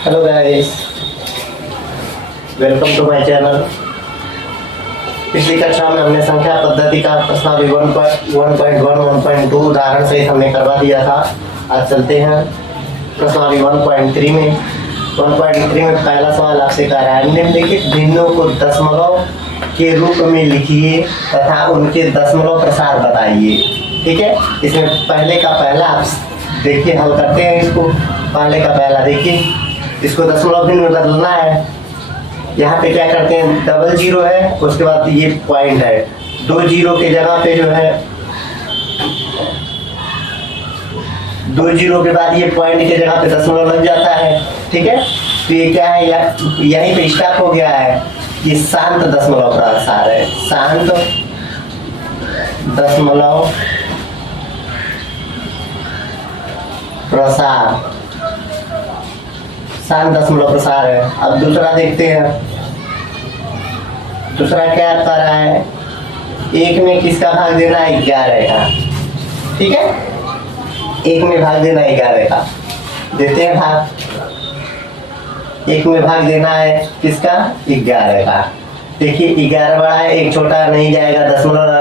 Hello guys, welcome to my channel. पिछली कक्षा में हमने संख्या पद्धति का प्रश्नावली 1.1, 1.2 उदाहरण सहित हमने करवा दिया था। आज चलते हैं प्रश्नावली 1.3 में। 1.3 में पहला सवाल आपसे कह रहा है, निम्नलिखित भिन्नों को दशमलव के रूप में लिखिए तथा उनके दशमलव प्रसार बताइए। ठीक है, इसमें पहले का पहला आप देखिए, हल करते हैं इसको। पहले का पहला देखिए, इसको दशमलव भिन्न में बदलना है। यहाँ पे क्या करते हैं, डबल जीरो है, उसके बाद ये पॉइंट है, 2 जीरो के जगह पे जो है 2 जीरो के बाद ये पॉइंट के जगह पे दशमलव लग जाता है। ठीक है, तो ये क्या है, यहीं पे स्टॉप हो गया है। ये शांत दशमलव प्रसार है, शांत दशमलव प्रसार, शांत दशमलव प्रसार है। अब दूसरा देखते हैं, दूसरा क्या कर रहा है, 1 में किसका भाग देना है, 11 का। ठीक है, 1 में भाग देना है 11 का, देते हैं भाग। 1 में भाग देना है किसका, 11 का। देखिए 11 बड़ा है, 1 छोटा नहीं जाएगा, दशमलव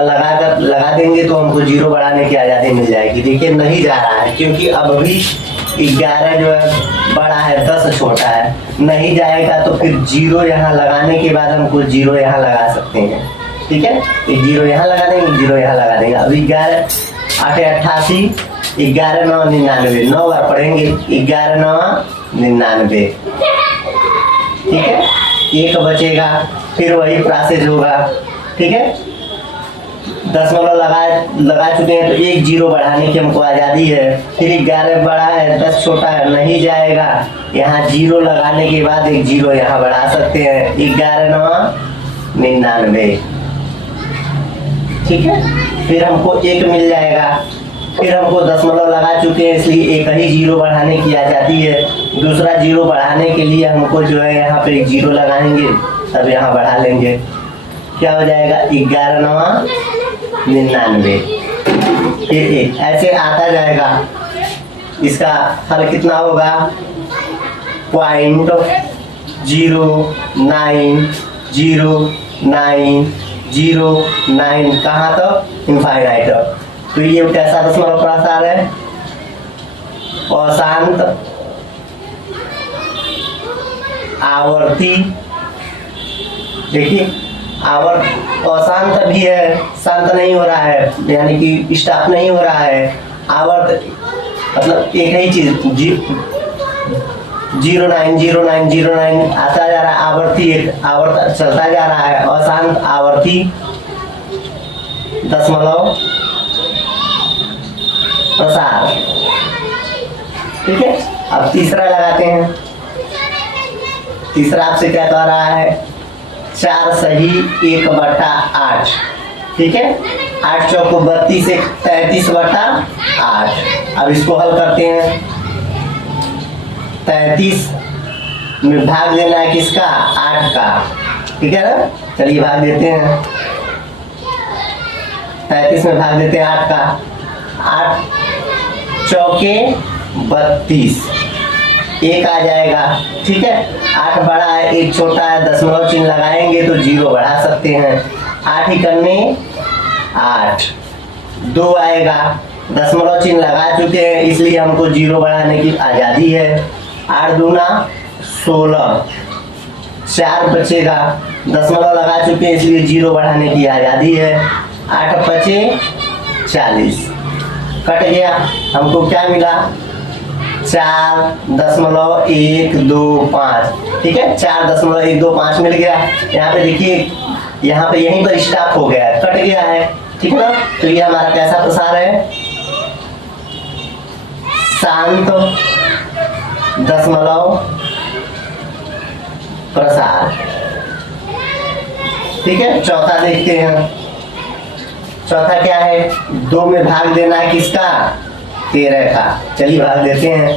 लगा देंगे तो हमको 0 बढ़ाने की आजादी मिल जाएगी। देखिए नहीं जा रहा है, क्योंकि अब भी 11 जो है बड़ा है, 10 छोटा है, नहीं जाएगा। तो फिर 0 यहाँ लगाने के बाद हमको 0 यहाँ लगा सकते हैं। ठीक है, 0 यहाँ लगा देंगे, 0 यहाँ लगा देंगे। अब 11 8 88, 11 9 99, 9 बार पढ़ेंगे, 11 9 99। ठीक है, 1 बचेगा, फिर वही प्रोसेस होगा। ठीक है, दशमलव लगा चुके हैं तो 1 0 बढ़ाने की हमको आज़ादी है। फिर 11 बड़ा है, 10 छोटा है, नहीं जाएगा, यहाँ 0 लगाने के बाद 1 0 यहाँ बढ़ा सकते हैं, 11 9 99। ठीक है, फिर हमको 1 मिल जाएगा। फिर हमको दशमलव लगा चुके हैं, इसलिए 1 ही 0 बढ़ाने की आज़ादी है। दूसरा 0 बढ़ाने के लिए हमको जो है यहाँ पे 1 0 लगाएंगे, तब यहाँ बढ़ा लेंगे। क्या हो जाएगा, 11 9 99। फिर ऐसे आता जाएगा। इसका हल कितना होगा, 0.090909, कहाँ तक, इनफाइनाइट। तो ये कैसा दशमलव प्रसार है, अशांत आवर्ती। देखिए अशांत भी है, शांत नहीं हो रहा है, यानी कि स्टॉप नहीं हो रहा है। आवर्त मतलब एक ही चीज, 090909 आता जा रहा है, आवर्ती एक आवर्त चलता जा रहा है, अशांत आवर्ती दशमलव प्रसार। ठीक है, अब तीसरा लगाते हैं। तीसरा आपसे क्या कह रहा है, 4 सही 1/8। ठीक है, 8 चौको 32, 33/8। अब इसको हल करते हैं। 33 में भाग देना है किसका, 8 का। ठीक है ना, चलिए भाग देते हैं। 33 में भाग देते हैं 8 का, 8 चौके 32, 1 आ जाएगा। ठीक है, 8 बड़ा है, 1 छोटा है, दशमलव चिन्ह लगाएंगे तो 0 बढ़ा सकते हैं। 8 ही करने 8, 2 आएगा, दशमलव चिन्ह लगा चुके हैं, इसलिए हमको 0 बढ़ाने की आज़ादी है। 8 दूना 16, 4 बचेगा, दशमलव लगा चुके हैं, इसलिए 0 बढ़ाने की आज़ादी है। 8 बचे 40, कट गया, हमको क्या मिला, 4.125। ठीक है, 4.125 मिल गया। यहाँ पे देखिए, यहाँ पे यहीं पर स्टॉप हो गया है, कट गया है। ठीक है ना, तो ये हमारा कैसा प्रसार है, शांत दशमलव प्रसार। ठीक है, चौथा देखते हैं। चौथा क्या है, 2 में भाग देना है किसका, 13 का। चलिए भाग देते हैं।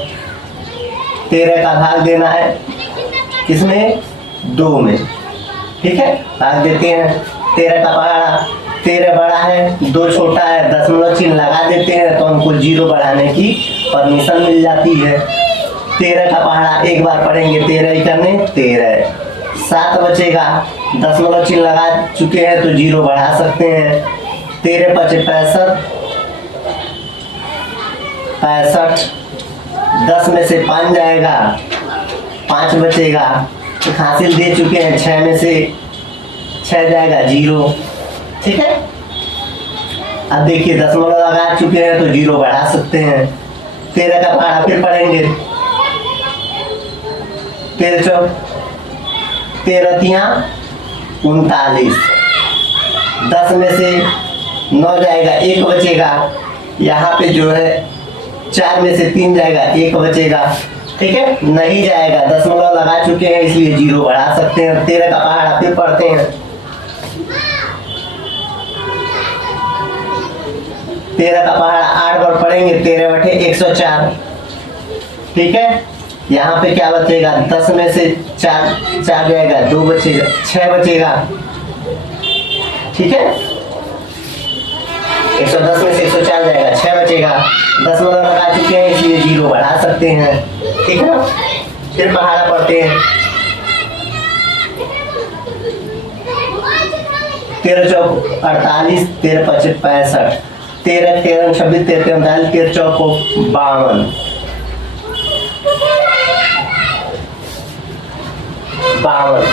13 का भाग देना है किसमें, 2 में। ठीक है, भाग देते हैं। 13 का पहाड़ा, 13 बड़ा है, 2 छोटा है, दशमलव चिन्ह लगा देते हैं तो हमको 0 बढ़ाने की परमिशन मिल जाती है। 13 का पहाड़ा एक बार पढ़ेंगे, 13 करने 13, 7 बचेगा, दशमलव चिन्ह लगा चुके हैं तो 0 बढ़ा सकते हैं। 13 × 5 = 65, 10 में से 5 जाएगा, 5 बचेगा, हासिल दे चुके हैं, 6 में से 6 जाएगा 0। ठीक है, अब देखिए दशमलव लगा चुके हैं तो 0 बढ़ा सकते हैं। 13 का पहाड़ा फिर पढ़ेंगे, 13 × 13 = 39, 10 में से 9 जाएगा, 1 बचेगा, यहाँ पे जो है 4 में से 3 जाएगा, 1 बचेगा। ठीक है, नहीं जाएगा, दशमलव लगा चुके हैं इसलिए 0 बढ़ा सकते हैं। 13 का पहाड़ा फिर पढ़ते हैं, 13 का पहाड़ा 8 बार पढ़ेंगे, 13 बटे 104। ठीक है, यहाँ पे क्या बचेगा, 10 में से 4 जाएगा, 2 बचेगा, 6 बचेगा। ठीक है, 110 में से 104 जाएगा, 6 बचेगा, दशमलव लगा चुके हैं इसलिए 0 बढ़ा सकते हैं। ठीक है ना, फिर पहाड़ा पढ़ते हैं, 13 × 4 = 48, 13 × 5 = 65, 13 × 13 = 26, 13 × 3 = 39, 13 × 4 = 52,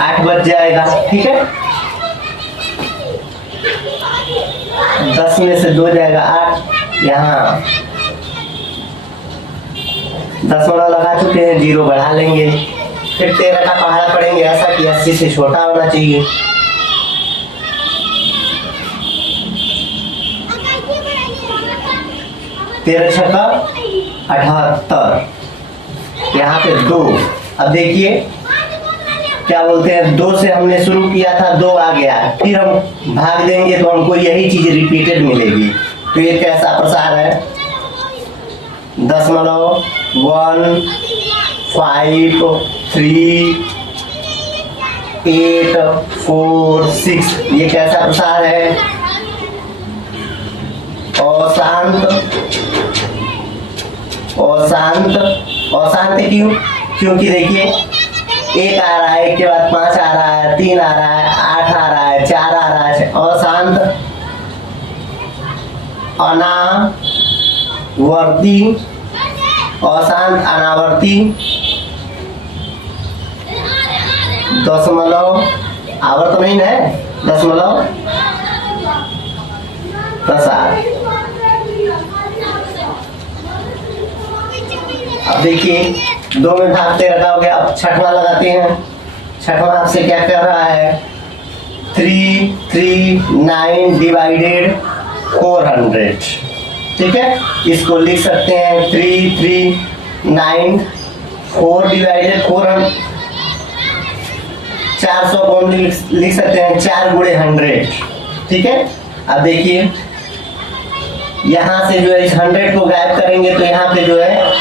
8 बच जाएगा। ठीक है, 10 में से 2 जाएगा, 8, यहाँ दशमलव लगा चुके हैं, 0 बढ़ा लेंगे। फिर 13 का पहाड़ा पढ़ेंगे, ऐसा कि 80 से छोटा होना चाहिए। तेरह छक्का 78, यहाँ पे 2। अब देखिए क्या बोलते हैं, 2 से हमने शुरू किया था, 2 आ गया, फिर हम भाग देंगे तो हमको यही चीज रिपीटेड मिलेगी। तो ये कैसा प्रसार है, 0.1 5 3 8 4 6, ये कैसा प्रसार है, अशांत। अशांत क्यों, क्योंकि देखिए 1 आ रहा है, 1 के बाद 5 आ रहा है, 3 आ रहा है, 8 आ रहा है, 4 आ रहा है, अशांत। अनावर्ती, अशांत अनावर्ती, दशमलव आवर्त नहीं है, दशमलव प्रसार। अब देखिए 2 में भागते रखा हो गया, अब छठवां लगाते हैं। छठवां आपसे क्या कर रहा है, 339 / 400। ठीक है, इसको लिख सकते हैं 339 4 / 400, 400 को हम लिख सकते हैं 4 × 100। ठीक है, अब देखिए यहाँ से जो है इस 100 को गायब करेंगे तो यहाँ पे जो है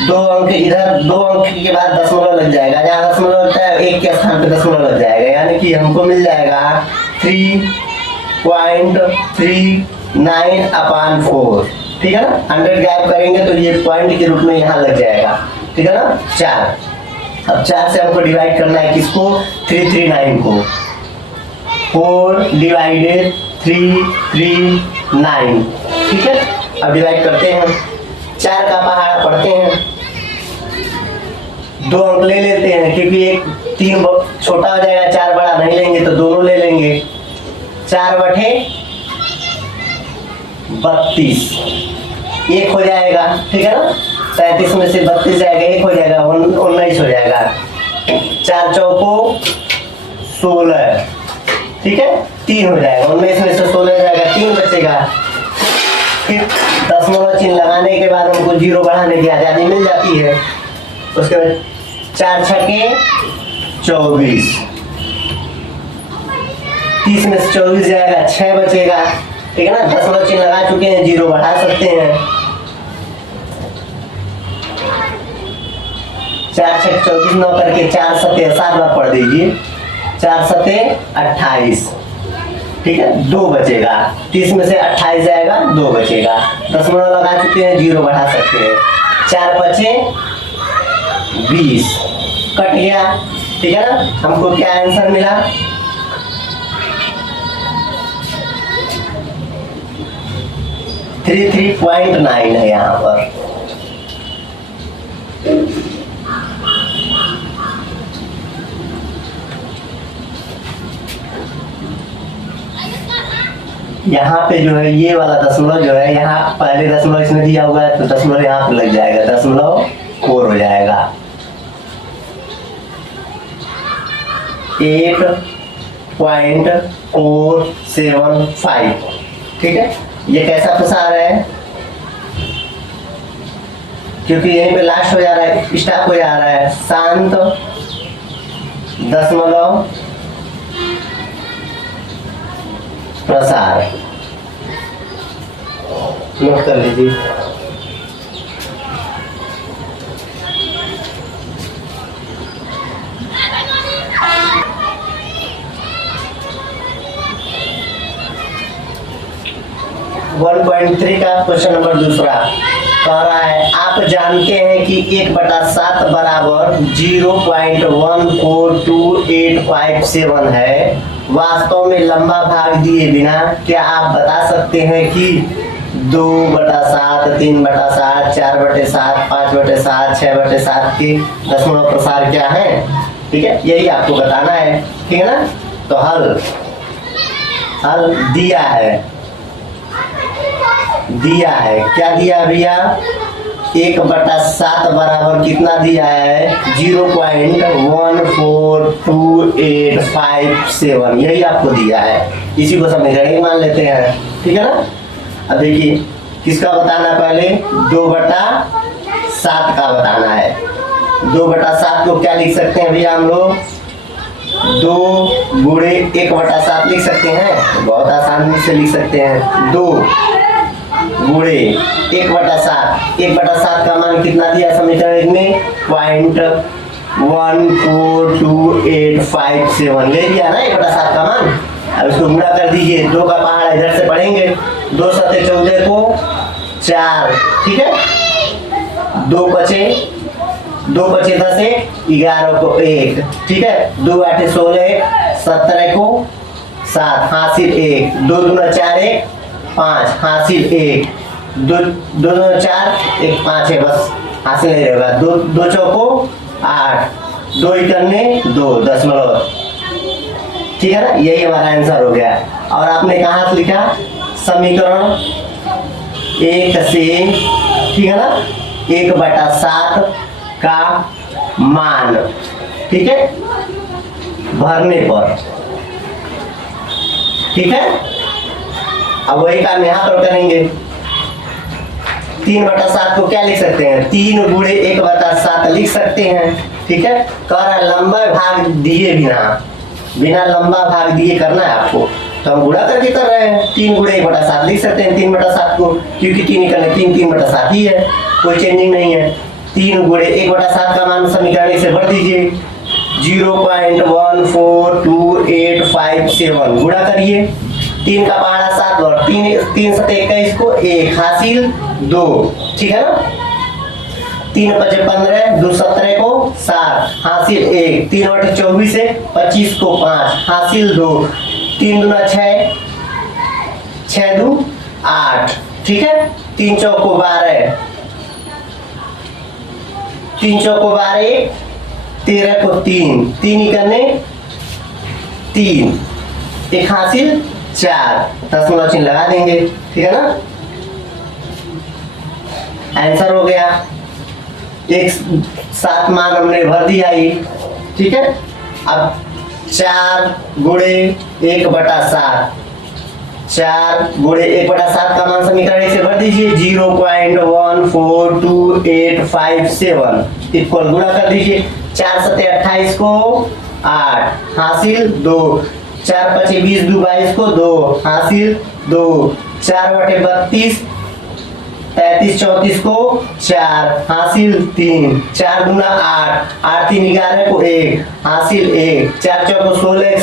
2 अंक, इधर 2 अंक के बाद दशमलव लग जाएगा, जहाँ दशमलव लगता है 1 के स्थान पे दशमलव लग जाएगा, यानी कि हमको मिल जाएगा 3.39/4। ठीक है ना, 100 गायब करेंगे तो ये पॉइंट के रूप में यहाँ लग जाएगा। ठीक है ना, 4। अब 4 से हमको डिवाइड करना है किसको, 339 को, 4 / 339। ठीक है, अब डिवाइड करते हैं, 4 का पहाड़ा पढ़ते हैं, 2 अंक ले लेते हैं क्योंकि 3 छोटा हो जाएगा, 4 बड़ा नहीं लेंगे तो दोनों ले लेंगे। 4 बटे 32, 1 हो जाएगा। ठीक है ना, 37 में से 32 जाएगा, 1 हो जाएगा, 19 हो जाएगा। 4 चौको 16। ठीक है, 3 हो जाएगा, 19 में से 16 जाएगा, 3 बचेगा। फिर दशमलव चिन्ह लगाने के बाद हमको 0 बढ़ाने की आजादी मिल जाती है। उसके बाद 4 छक्के 24, 30 में से 24 जाएगा, 6 बचेगा। ठीक है ना, दशमलव चिन्ह लगा चुके हैं, 0 बढ़ा सकते हैं। 4 छक्के 24, 9 करके 4 7 7 बार पढ़ दीजिए, 4 7 28, ठीक है, 2 बचेगा। 30 में से 28 जाएगा, 2 बचेगा। दशमलव लगा चुके हैं, 0 बढ़ा सकते हैं। 4 बचे 20, कट गया। ठीक है ना, हमको क्या आंसर मिला? 33.9 है यहाँ पर। यहाँ पे जो है ये वाला दशमलव जो है, यहाँ पहले दशमलव इसमें दिया हुआ है तो दशमलव यहाँ पे लग जाएगा, दशमलव 4 हो जाएगा। 8.475। ठीक है, ये कैसा फंसा रहा है? क्योंकि यहीं पे लास्ट हो जा रहा है, स्टॉप हो जा रहा है। शांत दशमलव प्रसार, नोट कर लीजिए। वन पॉइंट 3 का क्वेश्चन नंबर दूसरा कह रहा है, आप जानते हैं कि 1/7 बराबर 0.142857 है। वास्तव में लंबा भाग दिए बिना क्या आप बता सकते हैं कि 2/7, 3/7, 4/7, 5/7, 6/7 के दशमलव प्रसार क्या है? ठीक है, यही आपको बताना है। ठीक है ना, तो हल दिया है क्या दिया भैया? 1/7 बराबर कितना दिया है? 0.142857, यही आपको दिया है। इसी को समीकरण मान लेते हैं। ठीक है ना, अब देखिए किसका बताना, पहले 2/7 का बताना है। 2/7 को क्या लिख सकते हैं भैया हम लोग? 2 गुणे 1/7 लिख सकते हैं, बहुत आसानी से लिख सकते हैं। 2 गुणे 1/7, 1/7 का मान कितना दिया समीकरण में? 0.142857 ले लिया ना 1/7 का मान। अब इसको गुणा कर दीजिए, 2 का पहाड़ा इधर से पढ़ेंगे, 2 सत्ते 14 को 4। ठीक है, 2 बचे 10 है, 11 को 1। ठीक है, 2 8 16, 17 को 7, हासिल 1। 2 दूना 4 1, 5, हासिल 1। 2 दूना 4 1 5 है, बस हासिल नहीं रहेगा। 2 चौको 8, 2 इकन्ने 2 दशमलव। ठीक है ना, यही हमारा आंसर हो गया। और आपने कहाँ से लिखा? समीकरण 1 से, ठीक है ना, 1/7 का मान, ठीक है, भरने पर। ठीक है, अब वही काम यहां पर करेंगे। 3/7 को क्या लिख सकते हैं? 3 गुणे 1/7 लिख सकते हैं। ठीक है, कह रहा है लंबा भाग दिए बिना लंबा भाग दिए करना है आपको, तो हम गुणा करके कर रहे हैं। 3 गुणे 1/7 लिख सकते हैं 3/7 को, क्योंकि 3 निकलने 3/7 ही है, कोई चेंजिंग नहीं है। 3 गुणे 1/7 का मान समीकरण से भर दीजिए, 0.142857 गुणा करिए। 3 का पहाड़ा 7 और 3 7 21 को 1, हासिल 2। ठीक है ना, 3 5 15, 2 17 को 7, हासिल 1। 3 8 24 है, 25 को 5, हासिल 2। 3 दूना 6, 6 2 8। ठीक है, 3 चौक को 12, 3 चौक को 12, 13 को 3, 3 इकन्ने 3, 1 हासिल 4, दशमलव चिन्ह लगा देंगे। ठीक है ना, आंसर हो गया। 1/7 मान हमने भर दिया ये। ठीक है, अब 4 गुणे 1/7, 4 गुणे 1/7 का मान समीकरण से भर दीजिए, 0.142857 इक्वल गुणा कर दीजिए। 4 7 28 को 8, हासिल 2। 4 5 20 2 22 को 2, हासिल 2। 4 8 32, 33 34 को 4, हासिल 3। 4 दूना 8, 8 3 11 को 1, हासिल 1। 4 4 को 16